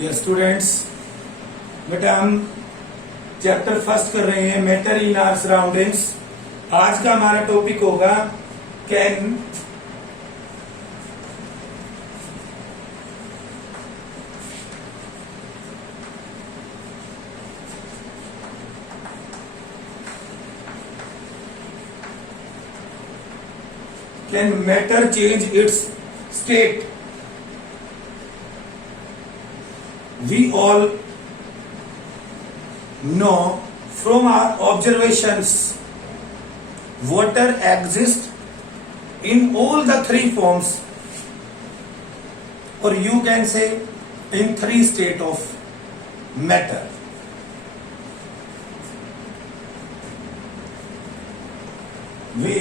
ये स्टूडेंट्स, बेटा हम चैप्टर फर्स्ट कर रहे हैं मैटर इन आवर सराउंडिंग्स। आज का हमारा टॉपिक होगा can matter change it's state. We all know from our observations water exists in all the three forms, or you can say in three state of matter. We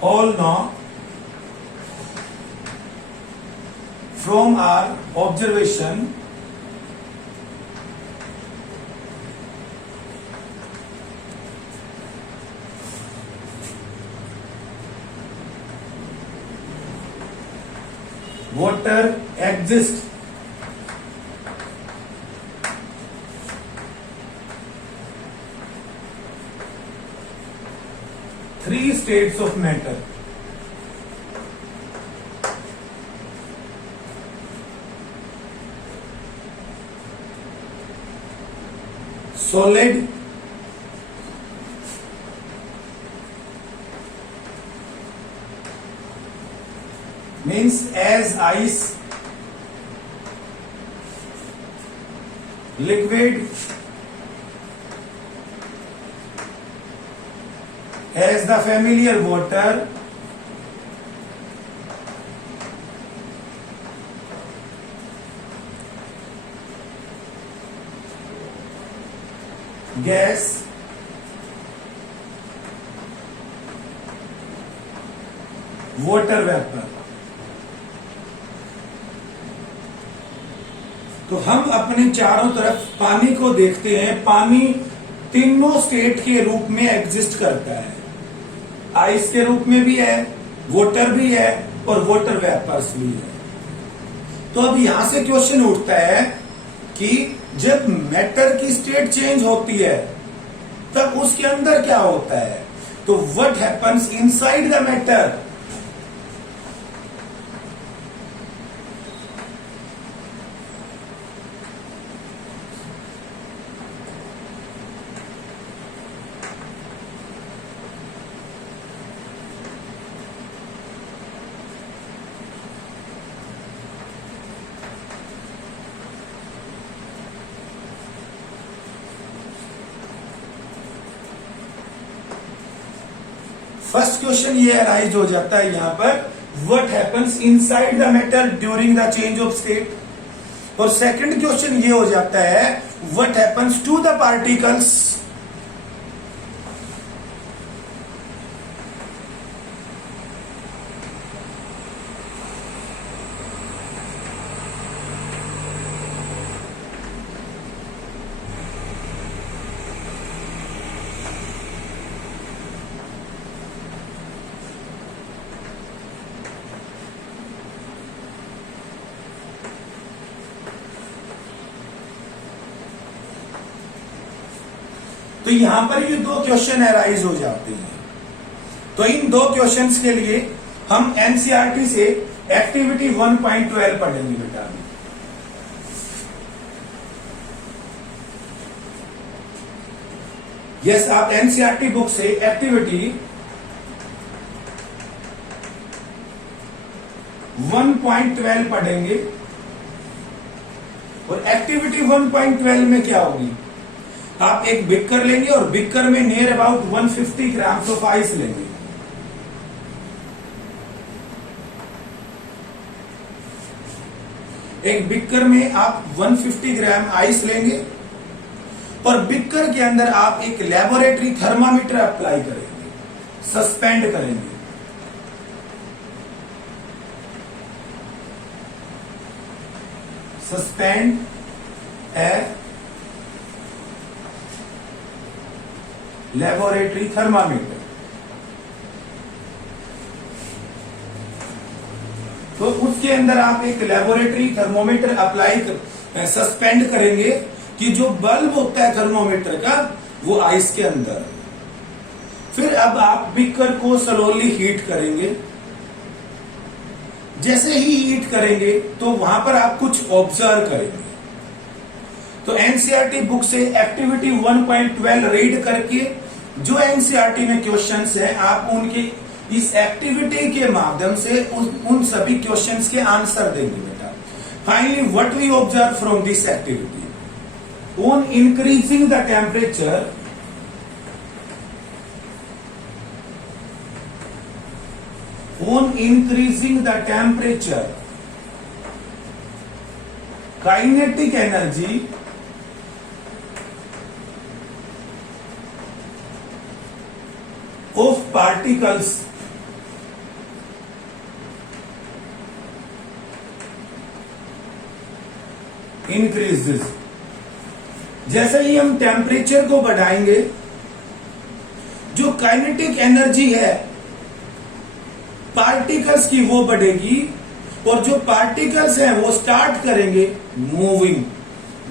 all know from our observation water exists three states of matter. Solid, means as ice, liquid as the familiar water, gas, water vapor। तो हम अपने चारों तरफ पानी को देखते हैं। पानी तीनों स्टेट के रूप में एग्जिस्ट करता है। आइस के रूप में भी है, वाटर भी है और वाटर वेपर्स भी है। तो अब यहां से क्वेश्चन उठता है कि जब मैटर की स्टेट चेंज होती है तब उसके अंदर क्या होता है। तो what happens inside the matter. First question ये अराइज हो जाता है यहां पर, what happens inside the matter during the change of state. और सेकंड क्वेश्चन ये हो जाता है, what happens to the particles तो यहां पर ये दो क्वेश्चन अराइज हो जाते हैं। तो इन दो क्वेश्चंस के लिए हम एनसीईआरटी से एक्टिविटी 1.12 पढ़ेंगे बेटा। यस, आप एनसीईआरटी बुक से एक्टिविटी 1.12 पढ़ेंगे। और एक्टिविटी 1.12 में क्या होगी, आप एक बिकर लेंगे और बिकर में near about 150 grams of ice लेंगे। एक बिकर में आप 150 ग्राम आइस लेंगे और बिकर के अंदर आप एक लेबोरेटरी थर्मामीटर अप्लाई करेंगे, सस्पेंड करेंगे। Suspend a laboratory thermometer. तो उस उसके अंदर आप एक लेबोरेटरी थर्मोमीटर अप्लाई सस्पेंड करेंगे कि जो बल्ब होता है थर्मोमीटर का वो आइस के अंदर। फिर अब आप बीकर को स्लोली हीट करेंगे। जैसे ही हीट करेंगे तो वहां पर आप कुछ ऑब्जर्व करेंगे। तो एनसीईआरटी बुक से एक्टिविटी 1.12 रीड करके जो एनसीईआरटी में क्वेश्चंस हैं आप उनके इस एक्टिविटी के माध्यम से उन सभी क्वेश्चंस के आंसर देंगे बेटा। Finally what we observe from this activity, on increasing the temperature kinetic energy of particles increases। जैसे ही हम टेम्परेचर को बढ़ाएंगे जो काइनेटिक एनर्जी है पार्टिकल्स की वो बढ़ेगी और जो पार्टिकल्स हैं वो स्टार्ट करेंगे मूविंग,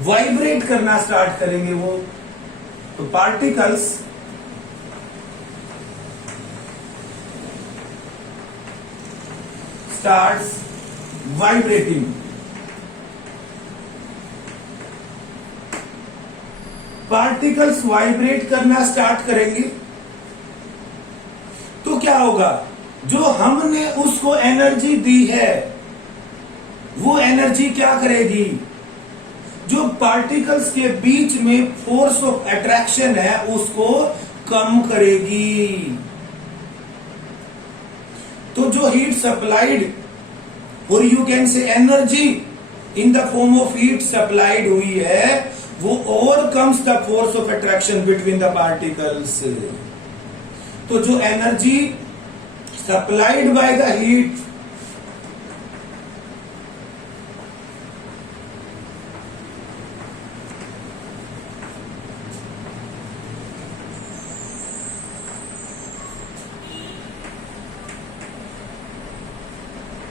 वाइब्रेट करना स्टार्ट करेंगे वो। तो particles starts vibrating. Particles vibrate करना स्टार्ट करेंगे तो क्या होगा, जो हमने उसको एनर्जी दी है वो एनर्जी क्या करेगी, जो पार्टिकल्स के बीच में फोर्स ऑफ अट्रैक्शन है उसको कम करेगी। तो जो हीट सप्लाइड और you can say energy in the form of heat supplied हुई है वो overcomes the force of attraction between the particles. तो जो energy supplied by the heat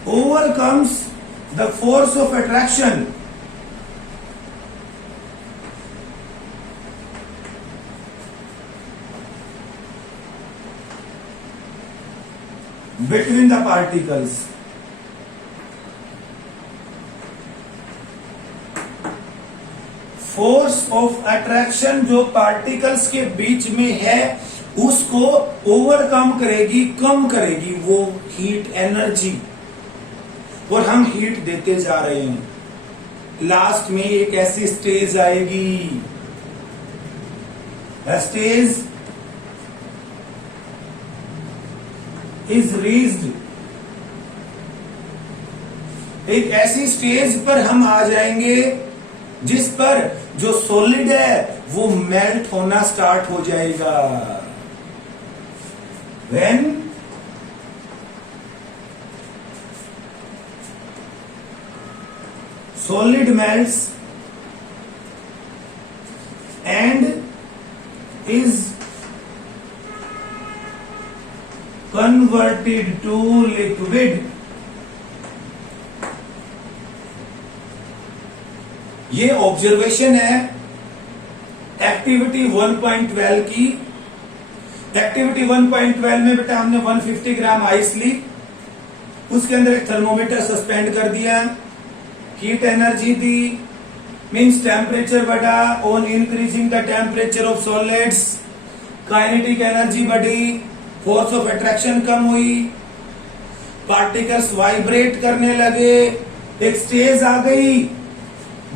overcomes the force of attraction between the particles। Force of attraction जो particles के बीच में है उसको ओवरकम करेगी, कम करेगी वो हीट एनर्जी, और हम हीट देते जा रहे हैं। लास्ट में एक ऐसी स्टेज आएगी, स्टेज इज रीच्ड। एक ऐसी स्टेज पर हम आ जाएंगे जिस पर जो सॉलिड है वो मेल्ट होना स्टार्ट हो जाएगा। When solid melts and is converted to liquid। ये ऑब्जर्वेशन है एक्टिविटी 1.12 की। एक्टिविटी 1.12 में बेटा हमने 150 ग्राम आइस ली, उसके अंदर एक थर्मोमीटर सस्पेंड कर दिया, हीट एनर्जी दी, मींस टेम्परेचर बढ़ा। On increasing the temperature of solids kinetic energy बढ़ी, फोर्स ऑफ अट्रैक्शन कम हुई, पार्टिकल्स वाइब्रेट करने लगे। एक स्टेज आ गई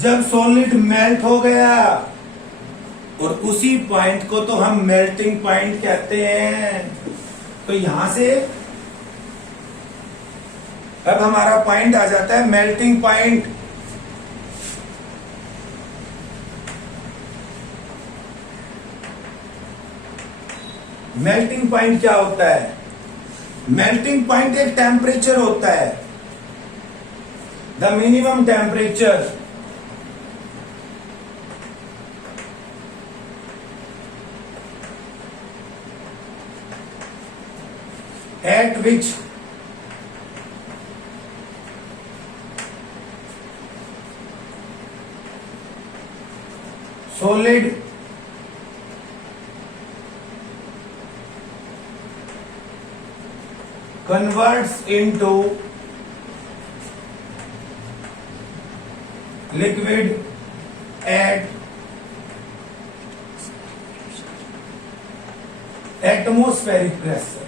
जब सॉलिड मेल्ट हो गया, और उसी पॉइंट को तो हम मेल्टिंग पॉइंट कहते हैं। तो यहां से अब हमारा पॉइंट आ जाता है मेल्टिंग पॉइंट। मेल्टिंग पॉइंट क्या होता है? मेल्टिंग पॉइंट एक टेम्परेचर होता है, the minimum temperature at which solid converts into liquid at atmospheric pressure.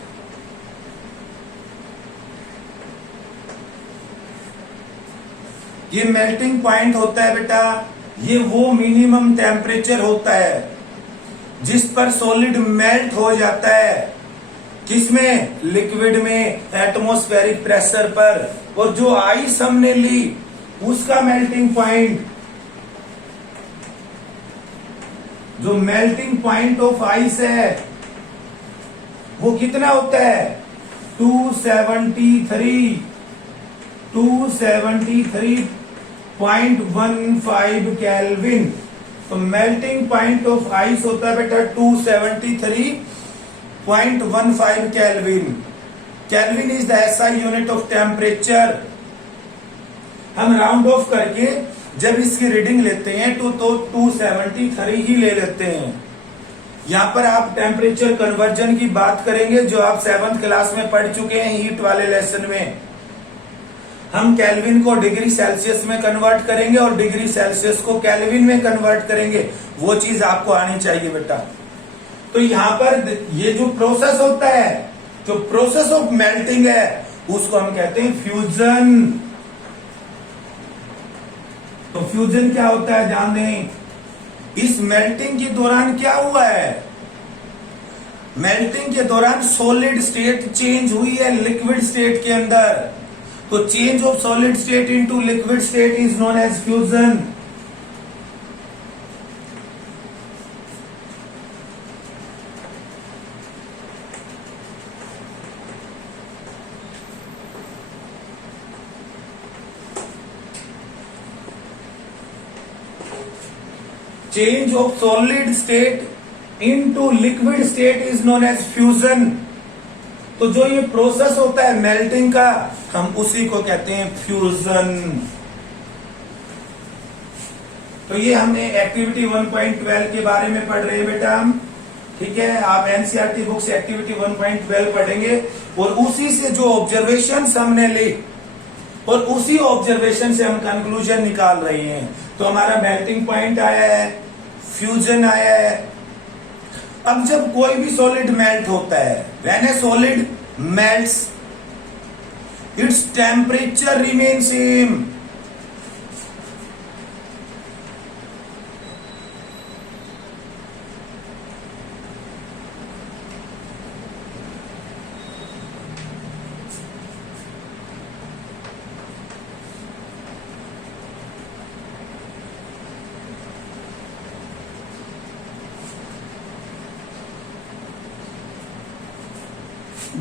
ये मेल्टिंग पॉइंट होता है बेटा, ये वो मिनिमम टेम्परेचर होता है जिस पर सॉलिड मेल्ट हो जाता है। किसमें? लिक्विड में, एटमॉस्फेरिक प्रेशर पर। और जो आइस हमने ली उसका मेल्टिंग पॉइंट, जो मेल्टिंग पॉइंट ऑफ आइस है वो कितना होता है? 273.15 केल्विन। तो मेल्टिंग पॉइंट ऑफ आइस होता है बेटा 273.15 kelvin. Kelvin is the SI unit of temperature. हम राउंड ऑफ करके जब इसकी रीडिंग लेते हैं तो 273 ही ले लेते हैं। यहां पर आप टेम्परेचर कन्वर्जन की बात करेंगे जो आप 7th क्लास में पढ़ चुके हैं हीट वाले लेसन में। हम केल्विन को डिग्री सेल्सियस में कन्वर्ट करेंगे और डिग्री सेल्सियस को केल्विन में कन्वर्ट करेंगे। वो चीज आपको आनी चाहिए बेटा। तो यहां पर ये जो प्रोसेस होता है, जो प्रोसेस ऑफ मेल्टिंग है, उसको हम कहते हैं फ्यूजन। तो फ्यूजन क्या होता है ध्यान दें। इस मेल्टिंग के दौरान क्या हुआ है? मेल्टिंग के दौरान सॉलिड स्टेट चेंज हुई है लिक्विड स्टेट के अंदर। तो change of solid state into liquid state is known as fusion. Change of solid state into liquid state is known as fusion. तो जो ये प्रोसेस होता है मेल्टिंग का, हम उसी को कहते हैं फ्यूजन। तो ये हमने एक्टिविटी 1.12 के बारे में पढ़ रहे हैं बेटा हम। ठीक है, आप एनसीईआरटी बुक से एक्टिविटी 1.12 पढ़ेंगे और उसी से जो ऑब्जर्वेशंस हमने ली और उसी ऑब्जर्वेशन से हम कंक्लूजन निकाल रहे हैं। तो हमारा मेल्टिंग पॉइंट आया है, फ्यूजन आया है। अब जब कोई भी सॉलिड मेल्ट होता है, when a solid melts its temperature remain same.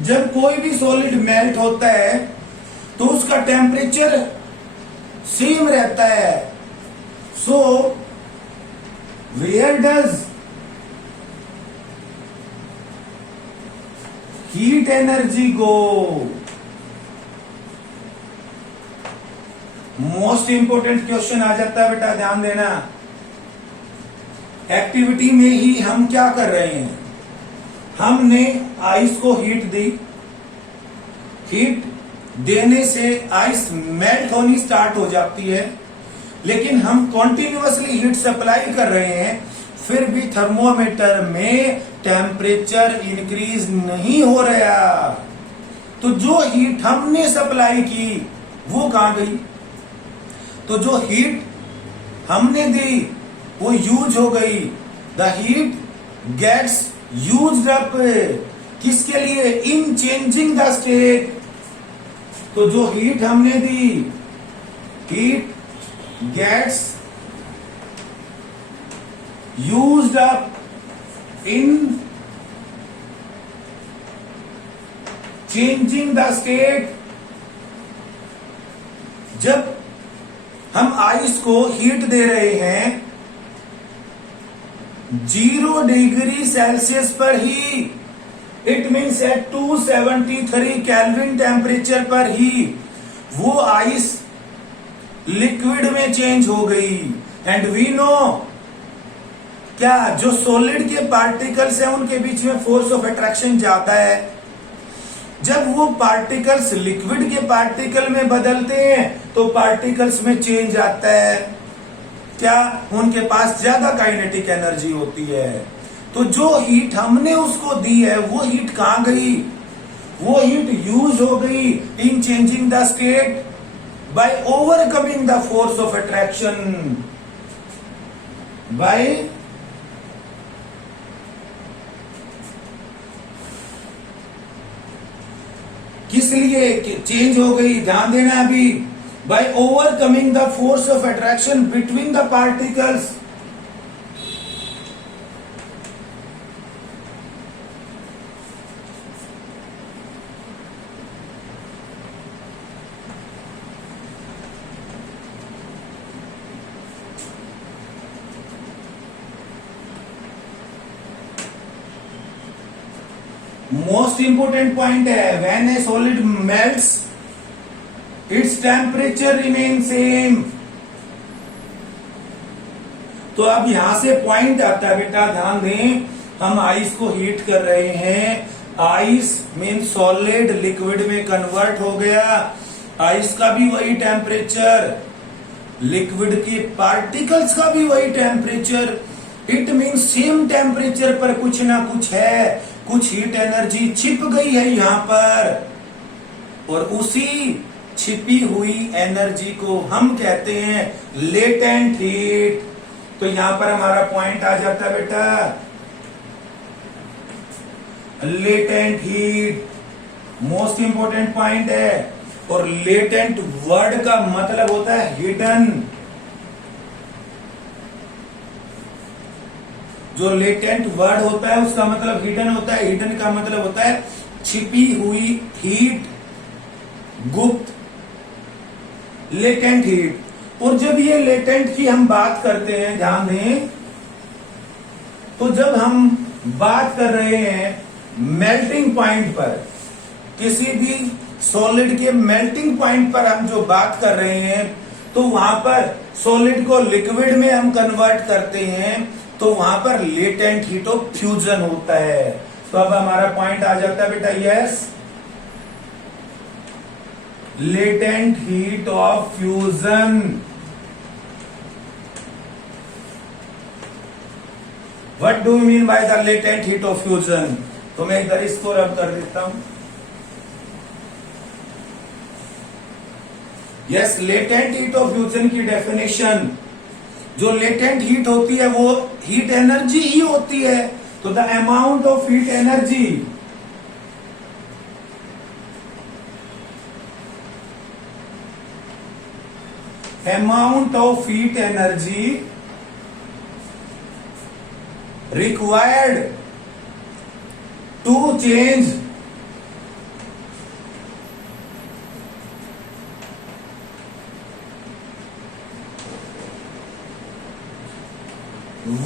जब कोई भी सॉलिड मेल्ट होता है तो उसका टेम्परेचर सेम रहता है। So where does heat energy go? Most important question आ जाता है बेटा, ध्यान देना। एक्टिविटी में ही हम क्या कर रहे हैं? हमने आइस को हीट दी। हीट देने से आइस मेल्ट होनी स्टार्ट हो जाती है, लेकिन हम कॉन्टिन्यूअसली हीट सप्लाई कर रहे हैं, फिर भी थर्मोमीटर में टेम्परेचर इंक्रीज नहीं हो रहा। तो जो हीट हमने सप्लाई की वो कहां गई? तो जो हीट हमने दी वो यूज हो गई। The heat gets used up. किसके लिए? In changing the state. तो जो हीट हमने दी, heat gets used up in changing the state. जब हम आइस को हीट दे रहे हैं 0 डिग्री सेल्सियस पर ही, it means at 273 kelvin temperature पर ही वो आइस लिक्विड में चेंज हो गई। एंड वी नो क्या जो सॉलिड के पार्टिकल्स हैं उनके बीच में फोर्स ऑफ अट्रैक्शन ज्यादा है। जब वो पार्टिकल्स लिक्विड के पार्टिकल में बदलते हैं तो पार्टिकल्स में चेंज आता है, क्या उनके पास ज्यादा काइनेटिक एनर्जी होती है। तो जो हीट हमने उसको दी है वो हीट कहां गई, वो हीट यूज हो गई in changing the state by overcoming the force of attraction, by किस लिए चेंज हो गई, ध्यान देना अभी, by overcoming the force of attraction between the particles. Most important point है, when a solid melts its temperature remain same. तो अब यहां से पॉइंट आता है बेटा, ध्यान दें, हम आइस को हीट कर रहे हैं, आइस मीन सॉलिड लिक्विड में कन्वर्ट हो गया, आइस का भी वही टेम्परेचर, लिक्विड के पार्टिकल्स का भी वही temperature, it mean same temperature पर कुछ ना कुछ है, कुछ हीट एनर्जी छिप गई है यहां पर, और उसी छिपी हुई एनर्जी को हम कहते हैं लेटेंट हीट। तो यहां पर हमारा पॉइंट आ जाता है बेटा, latent heat most important point है। और लेटेंट वर्ड का मतलब होता है हिडन, जो लेटेंट वर्ड होता है उसका मतलब हिडन होता है, हिडन का मतलब होता है छिपी हुई हीट, गुप्त, लेटेंट हीट। और जब ये लेटेंट की हम बात करते हैं, ध्यान दें, तो जब हम बात कर रहे हैं मेल्टिंग पॉइंट पर, किसी भी सॉलिड के मेल्टिंग पॉइंट पर हम जो बात कर रहे हैं, तो वहां पर सॉलिड को लिक्विड में हम कन्वर्ट करते हैं, तो वहां पर लेटेंट हीट ऑफ फ्यूजन होता है। तो अब हमारा पॉइंट आ जाता है बेटा, yes, latent heat of fusion. What do you mean by the latent heat of fusion? तो मैं इधर इसको रब कर देता हूं। Yes, latent heat of fusion की डेफिनेशन, जो लेटेंट हीट होती है वो हीट एनर्जी ही होती है। तो the amount of heat energy required to change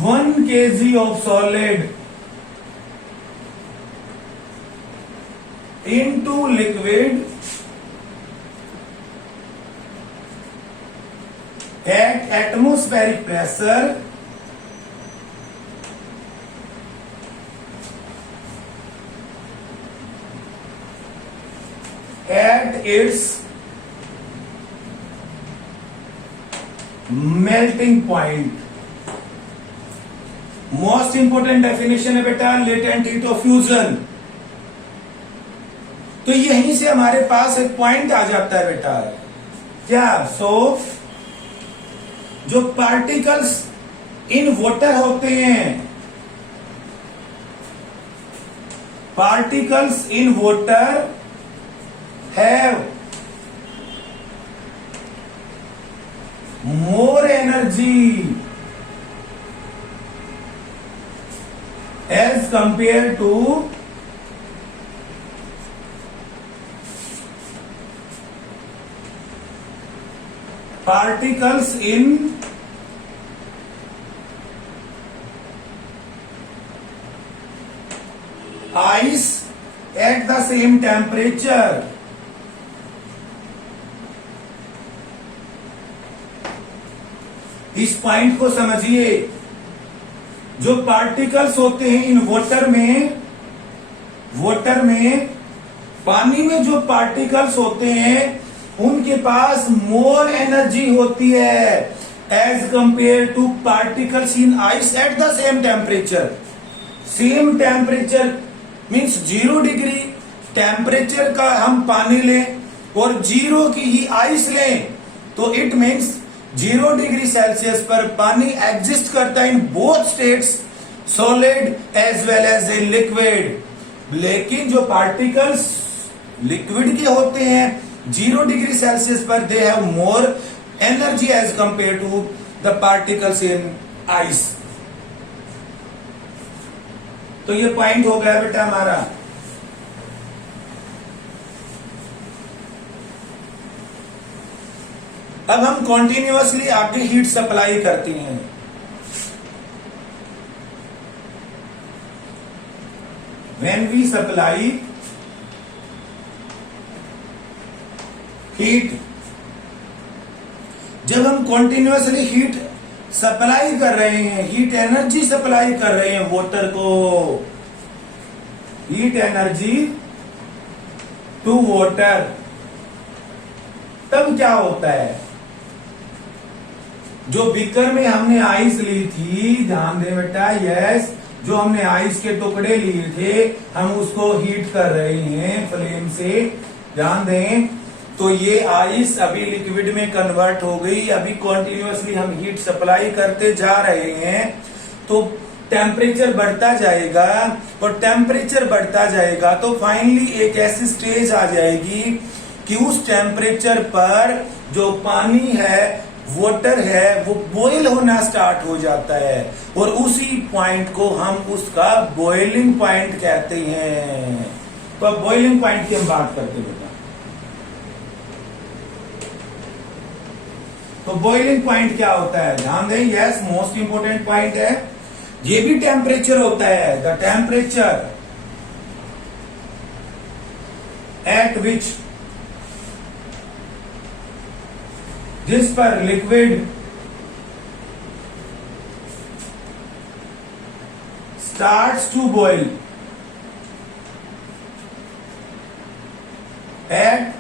one kg of solid into liquid at atmospheric pressure at its melting point। Most important definition है बेटा लेटेंट हीट ऑफ फ्यूजन। तो यहीं से हमारे पास एक पॉइंट आ जाता है बेटा, क्या, जो पार्टिकल्स इन वाटर होते हैं, particles in water have more energy as compared to particles in ice at the same temperature। इस पॉइंट को समझिए, जो पार्टिकल्स होते हैं इन वाटर में पानी में जो पार्टिकल्स होते हैं उनके पास मोर एनर्जी होती है as compare to particles in ice at the same temperature. Same temperature means 0 degree temperature का हम पानी लें और 0 की ही आइस लें तो इट मीन्स 0 डिग्री सेल्सियस पर पानी एग्जिस्ट करता है in both states, solid as well as a liquid. लेकिन जो पार्टिकल्स लिक्विड के होते हैं 0 डिग्री सेल्सियस पर they have more energy as compare to the particles in ice. तो ये पॉइंट हो गया बेटा हमारा। अब हम कॉन्टिन्यूअसली आगे हीट सप्लाई करती हैं। व्हेन वी सप्लाई हीट, जब हम कॉन्टिन्यूअसली हीट सप्लाई कर रहे हैं, हीट एनर्जी सप्लाई कर रहे हैं वाटर को, हीट एनर्जी टू वाटर, तब क्या होता है? जो बीकर में हमने आइस ली थी, ध्यान दे बेटा, यस, जो हमने आइस के टुकड़े लिए थे हम उसको हीट कर रहे हैं फ्लेम से, ध्यान दें। तो ये आइस अभी लिक्विड में कन्वर्ट हो गई, अभी कॉन्टिन्यूअसली हम हीट सप्लाई करते जा रहे हैं तो टेम्परेचर बढ़ता जाएगा और टेम्परेचर बढ़ता जाएगा तो फाइनली एक ऐसी स्टेज आ जाएगी कि उस टेम्परेचर पर जो पानी है, वाटर है, वो बॉयल होना स्टार्ट हो जाता है और उसी पॉइंट को हम उसका बॉइलिंग पॉइंट कहते हैं। तो अब बॉइलिंग पॉइंट की हम बात करते हैं। तो बॉइलिंग पॉइंट क्या होता है? ध्यान दें, यस, मोस्ट इंपोर्टेंट पॉइंट है। ये भी टेम्परेचर होता है, द टेम्परेचर एट विच जिस पर liquid starts to boil at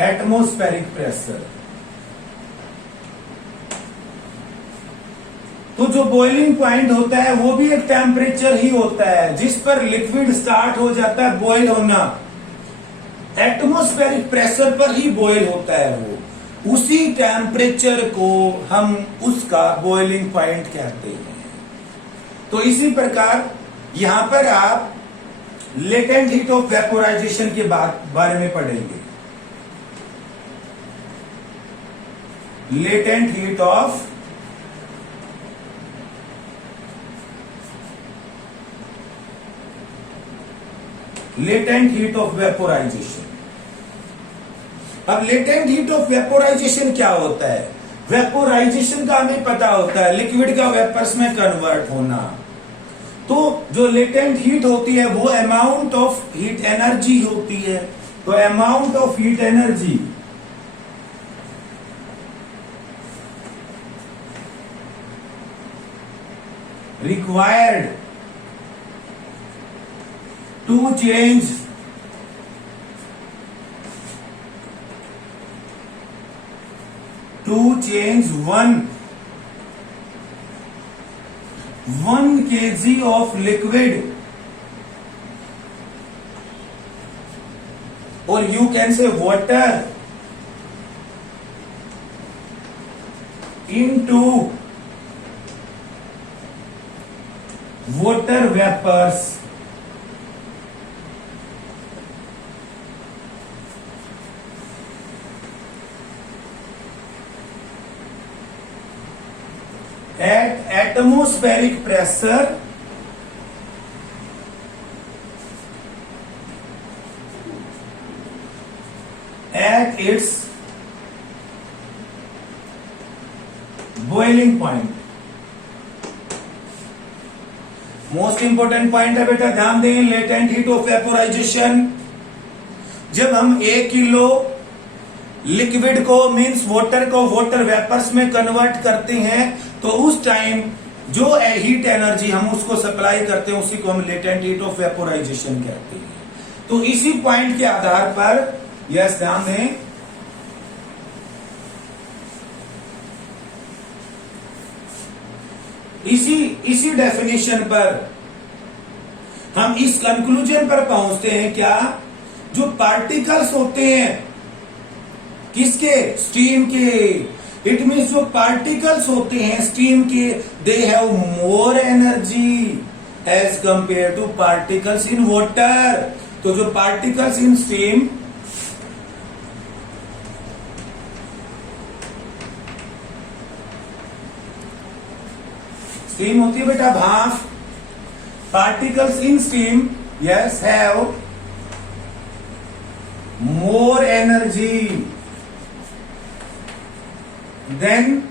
atmospheric pressure. तो जो बॉइलिंग पॉइंट होता है वो भी एक टेम्परेचर ही होता है जिस पर लिक्विड स्टार्ट हो जाता है बॉयल होना, एटमोस्फेरिक प्रेशर पर ही बॉयल होता है वो, उसी टेम्परेचर को हम उसका बॉइलिंग पॉइंट कहते हैं। तो इसी प्रकार यहां पर आप लेटेंट हीट ऑफ वेपोराइजेशन के बारे में पढ़ेंगे। Latent heat of vaporisation. अब लेटेंट हीट ऑफ वेपोराइजेशन क्या होता है? वेपोराइजेशन का हमें पता होता है लिक्विड का वेपर्स में कन्वर्ट होना। तो जो लेटेंट हीट होती है वो अमाउंट ऑफ हीट एनर्जी होती है। तो amount of heat energy required to change one kg of liquid, or you can say water, into water vapors at atmospheric pressure at its boiling point। Most important point है बेटा, ध्यान दें, latent heat of vaporisation. जब हम 1 kilo liquid को means water को water vapours में convert करते हैं तो उस टाइम जो हीट एनर्जी हम उसको सप्लाई करते हैं उसी को हम लेटेंट हीट ऑफ वेपोराइजेशन कहते हैं। तो इसी पॉइंट के आधार पर यस ध्यान दें, इसी डेफिनेशन पर हम इस कंक्लूजन पर पहुंचते हैं क्या, जो पार्टिकल्स होते हैं किसके, स्टीम के, इट मीन्स जो पार्टिकल्स होते हैं स्टीम के, they have more energy as compare to particles in water. तो जो पार्टिकल्स इन स्टीम होती है बेटा भाप, particles in steam yes have more energy than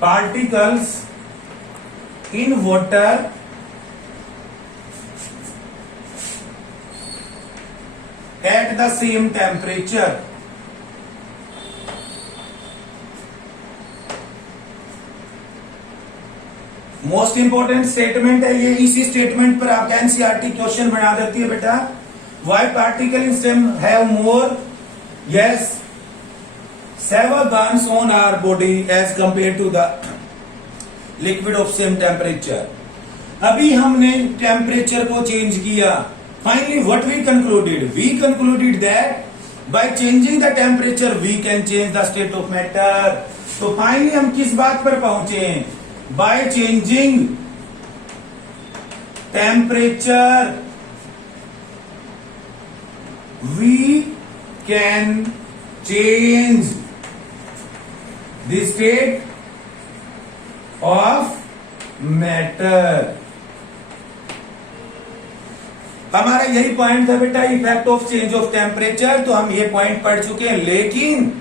particles in water at the same temperature। Most important statement है ये, इसी statement पर आपका एनसीईआरटी क्वेश्चन बना देती है बेटा। Why particle in steam have more yes several bonds on our body as compared to the liquid of same temperature। अभी हमने टेम्परेचर को चेंज किया, finally what we concluded that by changing the temperature we can change the state of matter. तो finally हम किस बात पर पहुंचे हैं, by changing temperature we can change the state of matter। हमारा यही पॉइंट था बेटा, effect of change of temperature. तो हम ये पॉइंट पढ़ चुके हैं, लेकिन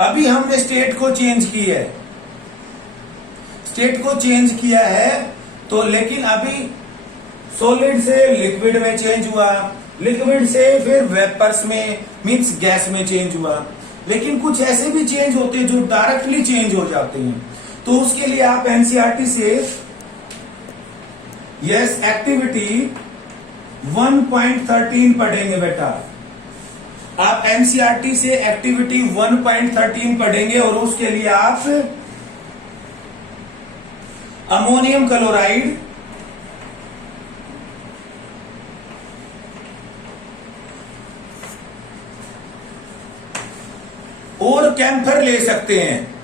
अभी हमने स्टेट को चेंज की है, स्टेट को चेंज किया है तो, लेकिन अभी सॉलिड से लिक्विड में चेंज हुआ, लिक्विड से फिर वेपर्स में मींस गैस में चेंज हुआ। लेकिन कुछ ऐसे भी चेंज होते हैं जो डायरेक्टली चेंज हो जाते हैं। तो उसके लिए आप एनसीईआरटी से यस एक्टिविटी 1.13 पढ़ेंगे बेटा। आप एनसीईआरटी से एक्टिविटी 1.13 पढ़ेंगे और उसके लिए आप अमोनियम क्लोराइड और कैम्फर ले सकते हैं।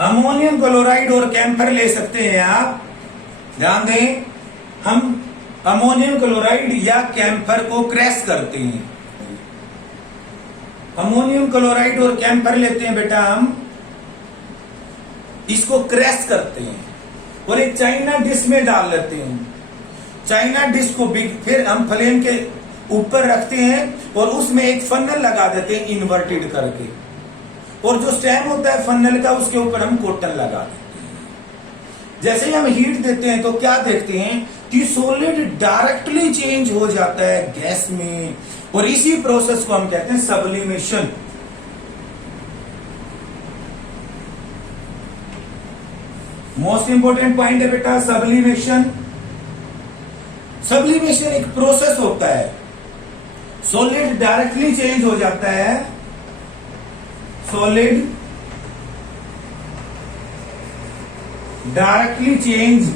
अमोनियम क्लोराइड और कैम्फर ले सकते हैं आप, ध्यान दें। हम अमोनियम क्लोराइड या कैम्फर को क्रैश करते हैं, अमोनियम क्लोराइड और कैम्फर लेते हैं बेटा, हम इसको क्रैश करते हैं और एक चाइना डिश में डाल लेते हैं। चाइना डिश को फिर हम फ्लेम के ऊपर रखते हैं और उसमें एक फनल लगा देते हैं इन्वर्टेड करके, और जो स्टेम होता है फनल का उसके ऊपर हम कॉटन लगा देते हैं। जैसे ही हम हीट देते हैं तो क्या देखते हैं कि सॉलिड डायरेक्टली चेंज हो जाता है गैस में, और इसी प्रोसेस को हम कहते हैं सब्लिमेशन। मोस्ट इंपोर्टेंट पॉइंट है बेटा सब्लिमेशन। सब्लिमेशन एक प्रोसेस होता है, सॉलिड डायरेक्टली चेंज हो जाता है, solid directly change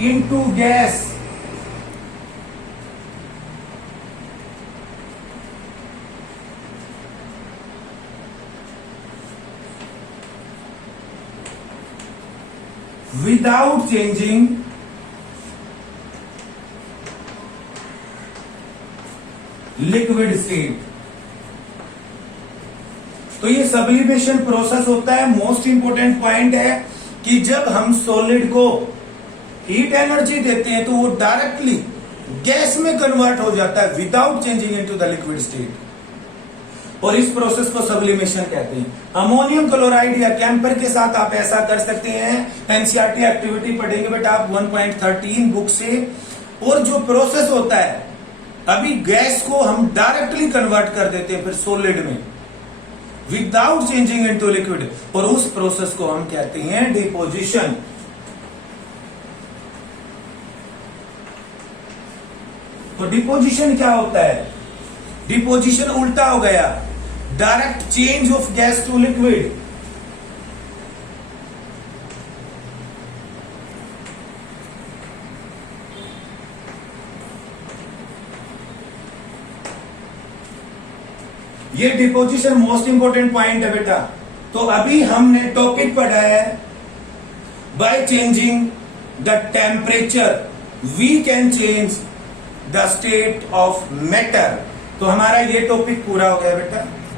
into gas without changing liquid state. तो ये सब्लिमेशन प्रोसेस होता है। मोस्ट इंपोर्टेंट पॉइंट है कि जब हम सॉलिड को हीट एनर्जी देते हैं तो वो डायरेक्टली गैस में कन्वर्ट हो जाता है without changing into the liquid state. और इस प्रोसेस को सब्लिमेशन कहते हैं। अमोनियम क्लोराइड या कैंपर के साथ आप ऐसा कर सकते हैं। एनसीईआरटी एक्टिविटी पढ़ेंगे बेटा आप 1.13 बुक से। और जो प्रोसेस होता है, अभी गैस को हम डायरेक्टली कन्वर्ट कर देते हैं फिर सॉलिड में विदाउट चेंजिंग इनटू लिक्विड, और उस प्रोसेस को हम कहते हैं डिपोजिशन। तो डिपोजिशन क्या होता है? डिपोजिशन उल्टा हो गया, direct change of gas to liquid. ये डिपोजिशन मोस्ट इंपोर्टेंट पॉइंट है बेटा। तो अभी हमने टॉपिक पढ़ा है by changing the temperature we can change the state of matter. तो हमारा ये टॉपिक पूरा हो गया बेटा।